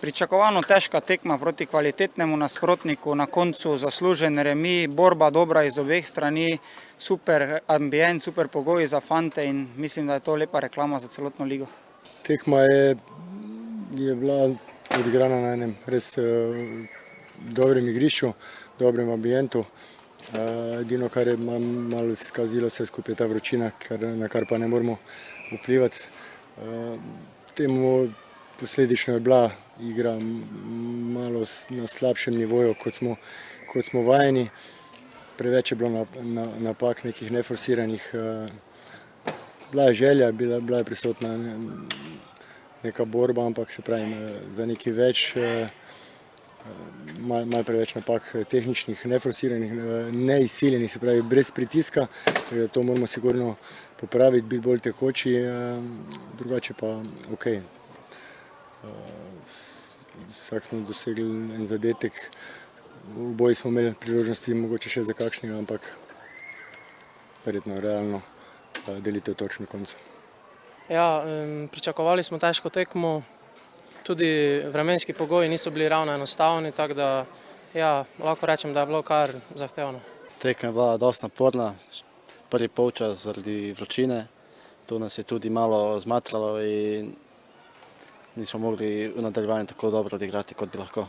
Pričakovano težka tekma proti kvalitetnemu nasprotniku, na koncu zaslužen remi, borba dobra iz obeh strani, super ambient, super pogoji za fante in mislim, da je to lepa reklama za celotno ligo. Tekma je bila odigrana na enem res dobrem igrišču, dobrem ambientu. Edino, kar je malo skazilo vse skupaj, je ta vročina, na kar pa ne moramo vplivati. Temu posledično je bila igra malo na slabšem nivoju, kot smo vajeni. Preveč je bilo napak, nekih neforsiranih. Bila je želja, bila je prisotna neka borba, ampak se pravim, za nekaj več, malo preveč napak tehničnih, neforsiranih, neizsiljenih, se pravi brez pritiska. To moramo sigurno popraviti, biti bolj tekoči, drugače pa ok. Vsak smo dosegli en zadetek, v boji smo imeli priložnosti, mogoče še za kakšnega, ampak verjetno realno delitev točk na koncu. Ja, pričakovali smo težko tekmo, tudi vremenski pogoji niso bili ravno enostavni, tako da ja, lahko rečem, da je bilo kar zahtevno. Tekma je bila dosti naporna, prvi polčas zaradi vročine, to nas je tudi malo zmatralo in nismo mogli v nadaljevanju tako dobro odigrati, kot bi lahko.